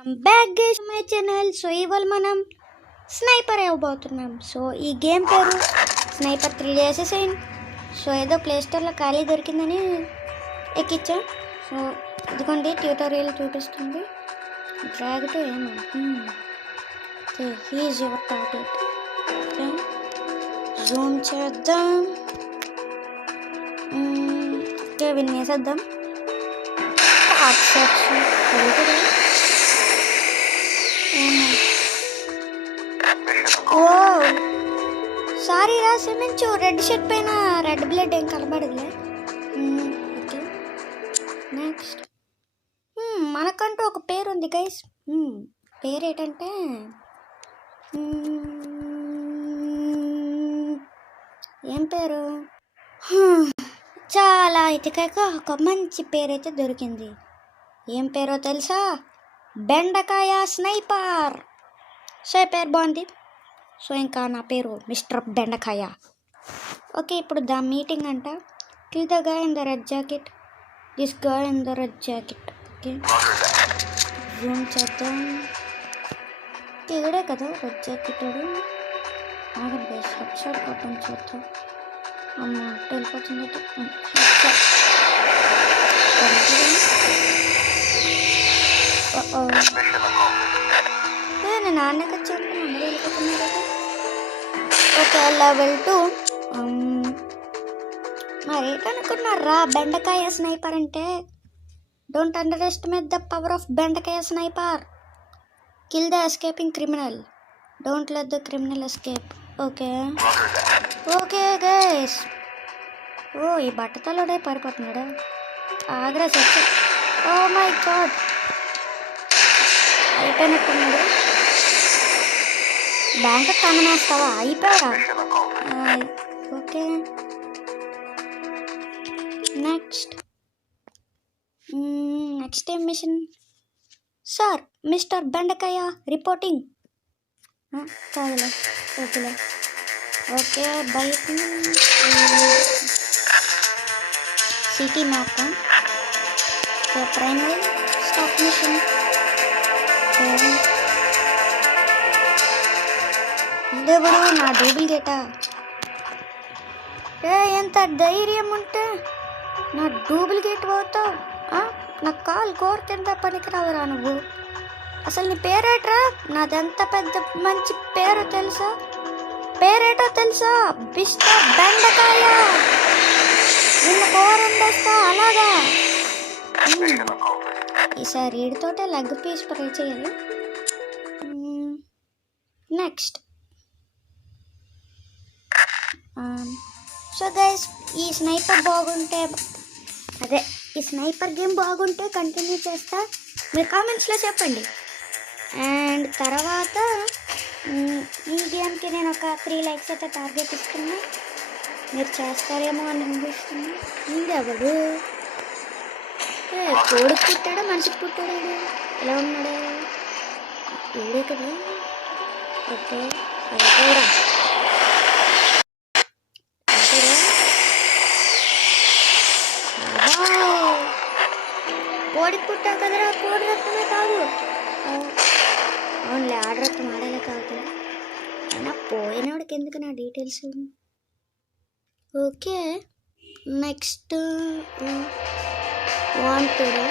Welcome back guys my channel. So ఇవాళ మనం sniper ఇవ్వబోతున్నాం. సో ఈ గేమ్ పేరు స్నైపర్ 3D అసెసిన్. సో ఏదో ప్లేస్టోర్లో ఖాళీ దొరికిందని ఎక్కించా. సో ఇదిగోండి ట్యూటోరియల్ చూపిస్తుంది. డ్రాగ్ టు ఏమో his your target. Okay zoom చేద్దాం. ఓకే విన్నేసేద్దాం. ఓ సారీ రా సిమెంచు, రెడ్ షర్ట్ పైన రెడ్ బ్లడ్ ఏం కనబడదులే. ఓకే నెక్స్ట్ మనకంటూ ఒక పేరు ఉంది గైస్. పేరు ఏంటంటే ఏం పేరు, చాలా ఇతికాక ఒక మంచి పేరైతే దొరికింది. ఏం పేరో తెలుసా? బెండకాయ స్నైపర్. సో ఈ పేరు బాగుంది. సో ఇంకా నా పేరు మిస్టర్ బెండకాయ. ఓకే ఇప్పుడు ద మీటింగ్ అంట. Kill the guy in the red jacket, this guy in the red jacket. Okay zoom చేద్దాం. ఇక్కడే కదా రెడ్ జాకెట్. ఆగండి గైస్, హెడ్ షాట్ కొట్టం చూద్దాం. అమ్మ వెళ్ళిపోతుంది. నేను ఆడినాక చెప్పి అందరూ వెళ్ళిపోతున్నారు కదా. Okay level 2. మరి ఏంటనుకున్నారా బెండకాయ స్నైపర్ అంటే? Don't underestimate the power of బెండకాయ sniper. Kill the escaping criminal, don't let the criminal escape. Okay okay guys. ఓ ఈ బట్టతలోడే పడిపోతున్నాడు. ఆగ్రా చచ్చ. ఓ మై గాడ్ అయిపోయినట్టున్నాడు. బ్యాంక్ కమ్మనేస్తావా? అయిపోయారా? ఓకే నెక్స్ట్ ఏం మిషన్? సార్ మిస్టర్ బెండకాయ రిపోర్టింగ్. కాదులే ఓకేలే. Okay bike city map. Primary stop mission. దేవుడు నా డూప్లికేటా? ఎంత ధైర్యం ఉంటే నా డూప్లికేట్ పోతావు? నా కాల్ కోర్ కింద పనికిరావురా నువ్వు. అసలు నీ పేరేట్రా? నాదెంత పెద్ద మంచి పేరు తెలుసా? పేరేటో తెలుసా? మిస్టర్ బెండకాయ. నిన్న కోరందేస్తా అలాగా. ఈసారి వీడితోటే లెగ్ పీస్ ఫ్రై చేయాలి. నెక్స్ట్ సో గైస్ ఈ స్నైపర్ బాగుంటే, అదే ఈ స్నైపర్ గేమ్ బాగుంటే కంటిన్యూ చేస్తా. మీరు కామెంట్స్లో చెప్పండి. అండ్ తర్వాత ఈ గేమ్కి నేను ఒక 3 likes అయితే టార్గెట్ ఇస్తున్నా. మీరు చేస్తారేమో అని అనిపిస్తుంది. ఇంకెవడు కోడికి పుట్టాడా మనిషికి పుట్టాడు? ఎలా ఉన్నాడు? ఏడే కదా. ఓకే అయిపోరా. కోడికి పుట్టావు కదరా, కోడి రక్తమే కాదు. అవునులే ఆడరక్తం ఆడేలా కావుతుంది. అయినా పోయినవాడికి ఎందుకు నా details? Okay next wanted.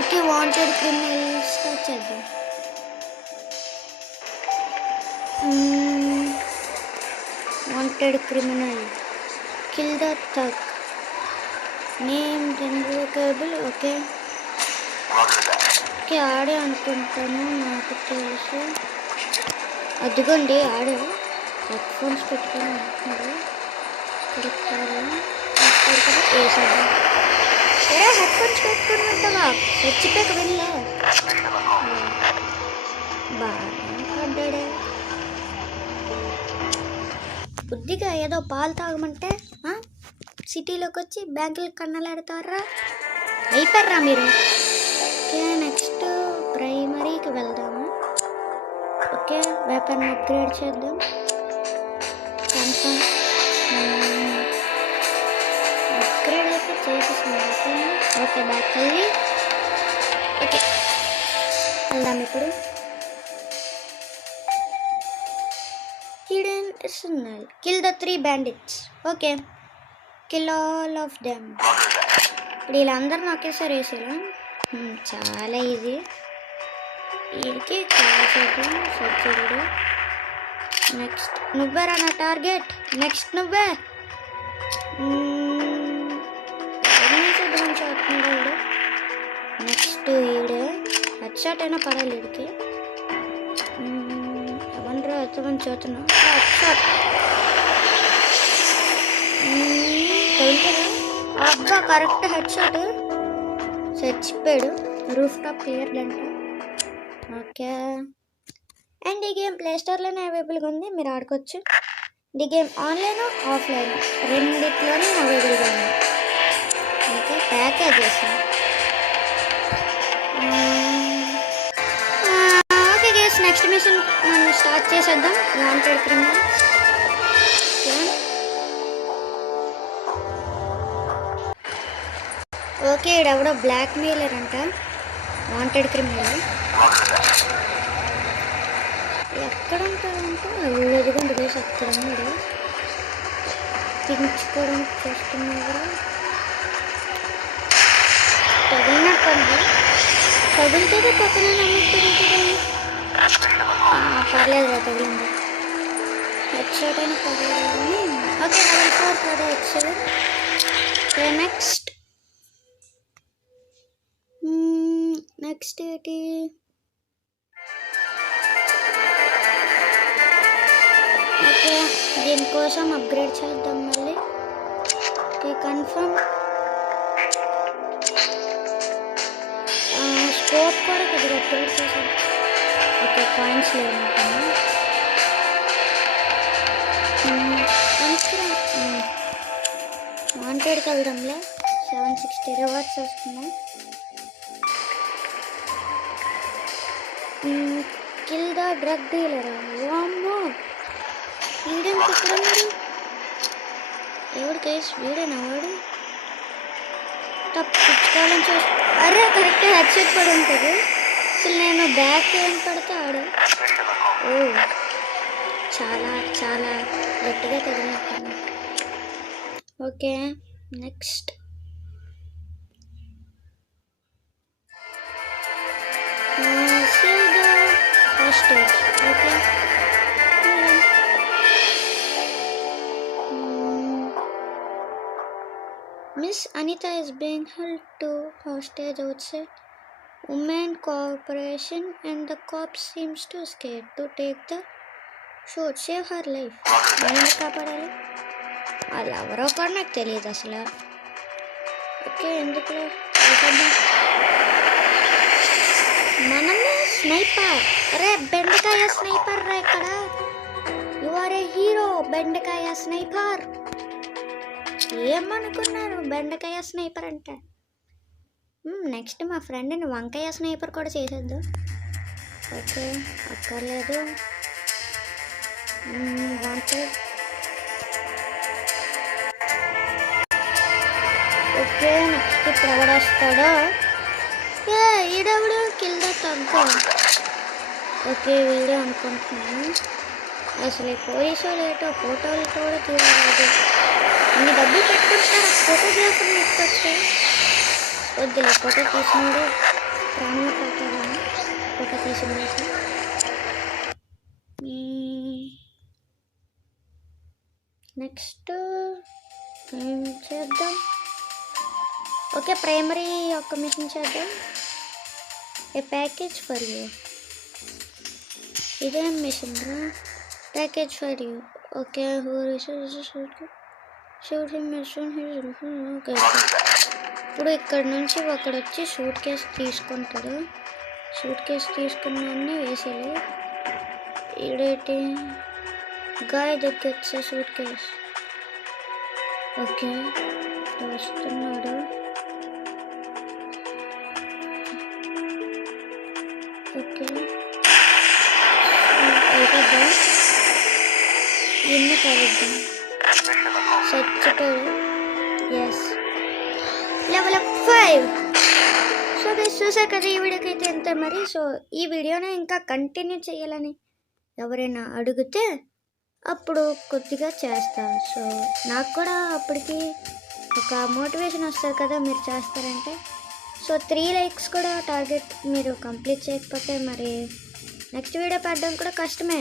Okay wanted criminal start చేద్దాం. Wanted criminal kill the thug, name general. Okay okay ఆడే అనుకుంటాను, నాకు తెలుసు. అదిగోండి ఆడే హెడ్ ఫోన్స్ పెట్టుకొని అంటున్నాడు. వేసాడు. హెడ్ ఫోన్స్ పెట్టుకుని ఉంటావా? చచ్చిపోయాక వెళ్ళే బాగా పడ్డాడే. బుద్ధిగా ఏదో పాలు తాగమంటే సిటీలోకి వచ్చి బ్యాంకులు కన్నలాడతారా? అయిపోయారా మీరు? ఓకే నెక్స్ట్ ప్రైమరీకి వెళ్దాము. ఓకే వెపన్ అప్గ్రేడ్ చేద్దాం. కన్ఫర్మ్ అప్గ్రేడ్ అయితే చేసేసిన. ఓకే బ్యాక్ వెళ్ళి ఓకే వెళ్దాం ఇప్పుడు. Hidden Arsenal. Kill the 3 bandits. Okay, kill all of them. ఇప్పుడు వీళ్ళందరూ ఒకేసారి వేసేలా. చాలా ఈజీ. వీడికి కాల్చేద్దాం. సజ్జుడు. నెక్స్ట్ నువ్వేరా నా టార్గెట్. నెక్స్ట్ నువ్వే. మంచిగా వస్తుంది వీడు. నెక్స్ట్ వీడే హెడ్ షాట్ అయినా పడాలి వీడికి. ఎవరిరా ఎంత మంచి చదువుతున్నా. హెడ్ షాట్ అబ్బా, కరెక్ట్ హెడ్ షాట్. చచ్చిపోయాడు. రూఫ్ టాప్ క్లియర్ అంట. ఓకే, అండ్ ఈ గేమ్ ప్లేస్టోర్లోనే అవైలబుల్గా ఉంది, మీరు ఆడుకోవచ్చు. ఈ గేమ్ ఆన్లైన్ ఆఫ్లైన్ రెండిట్లోనే అవైలబుల్గా ఉంది. ఓకే, ప్యాకేజ్ చేస్తాను. ఓకే గేస్, నెక్స్ట్ మిషన్ మనం స్టార్ట్ చేసేద్దాం. Wanted criminal. ఓకే, ఈడెవడో బ్లాక్ మెయిలర్ అంట. వాంటెడ్ క్రిమినల్ ఎక్కడ ఉంటాడంటే ఎదుగుండి వేసి అక్కడ ఉన్నాడు. పెంచుకోవడానికి చూస్తున్నాడు. తగిలినట్టు తగులుతుందో పక్కన నమ్ముతుంటాడు. పర్లేదు, తగిలింది. హెడ్ షాట్ అయినా పర్లేదు. ఓకే, లెవెల్ 4 కదా హెడ్ షాట్. ఓకే, నెక్స్ట్ ఏంటి? ఓకే, దీనికోసం అప్గ్రేడ్ చేద్దాం మళ్ళీ. Okay, confirm. స్కోప్ కూడా కొద్దిగా అప్గ్రేడ్ చేసాం. ఓకే, పాయింట్స్ లేవు. వాంటెడ్కి వెళ్దాంలే. 760 రివార్డ్స్ వస్తున్నాయి. Kill the drug dealer. వామ్మో, వీడేం కుక్కడున్నాడు. ఎవడు కేసు? వీడేనా వాడు? తప్పించుకోవాలని చూసి అరే కరెక్ట్గా హెడ్ షాట్ పడి ఉంటుంది. అసలు నేను బ్యాక్ ఏం పడితే ఆడు. ఓ, చాలా చాలా గట్టిగా తగిలినట్టు. Okay, next hostage. Okay. Miss Anita is being held to hostage outside Women Corporation and the cops seems too scared to take the shot. Save her life. నేను కాపాడాలి. వాళ్ళు ఎవరో కూడా నాకు తెలియదు అసలు. ఓకే, ఎందుకు మనమే స్నైపర్. అరే బెండకాయ స్నైపర్ రా ఇక్కడ. యు ఆర్ ఏ హీరో బెండకాయ స్నైపర్. ఏమనుకున్నారు బెండకాయ స్నైపర్ అంటే? నెక్స్ట్ మా ఫ్రెండ్ని వంకాయ స్నైపర్ కూడా చేసేద్దాం. ఓకే, అక్కర్లేదు. వాంటెడ్. ఓకే, నెక్స్ట్ ఇప్పుడు ఎవడొస్తాడో. ఈడెవడు? కిల్ ద తగ్గ. ఓకే, వీడియో అనుకుంటున్నాను. అసలు ఈ పోలీసు లేటో ఫోటోలు కూడా తీయలేదు. ఇన్ని డబ్బులు పెట్టుకుంటారు ఫోటోగ్రాఫర్ని ఎత్తుకొస్తే. వద్దులే, ఫోటో తీసినాడు ప్రాణం పట్టాలని ఫోటో తీసినాడు. నెక్స్ట్ ఏం చేద్దాం? ఓకే, ప్రైమరీ ఒక మిషన్ చేద్దాం. ఏ ప్యాకేజ్ ఫర్ యూ. ఇదేం మిషన్ రా? Package for you. Okay, okay, ఇప్పుడు ఇక్కడ నుంచి ఒకడు వచ్చి సూట్ కేసు తీసుకుంటాడు. సూట్ కేసు తీసుకున్నాన్ని వేసేది. ఈడేటి గాయ దగ్గర వచ్చే సూట్ కేసు. ఓకే, వస్తున్నాడు. ఓకే, అయిపోద్దాం. ఎన్ని కలుద్దాం. చచ్చిపోయాడు. Yes, level 5. సో గైస్ చూసారు కదా ఈ వీడియోకి అయితే ఎంత మరి. సో ఈ వీడియోని ఇంకా కంటిన్యూ చేయాలని ఎవరైనా అడిగితే అప్పుడు కొద్దిగా చేస్తా. సో నాకు కూడా అప్పటికి ఒక మోటివేషన్ వస్తుంది కదా మీరు చేస్తారంటే. సో 3 likes కూడా టార్గెట్ మీరు కంప్లీట్ చేయకపోతే మరి నెక్స్ట్ వీడియో పెట్టడం కూడా కష్టమే.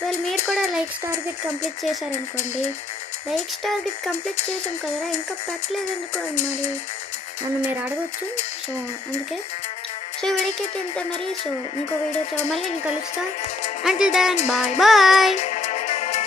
వెల్ మీరు కూడా లైక్స్ టార్గెట్ కంప్లీట్ చేశారనుకోండి, లైక్స్ టార్గెట్ కంప్లీట్ చేసాం కదరా ఇంకా పెట్టలేదు ఎందుకో మరి నన్ను మీరు అడగచ్చు. సో అందుకే సో వీడియోకి అయితే ఇంత మరి. సో ఇంకో వీడియోతో మళ్ళీ నేను కలుస్తా. Until then bye bye.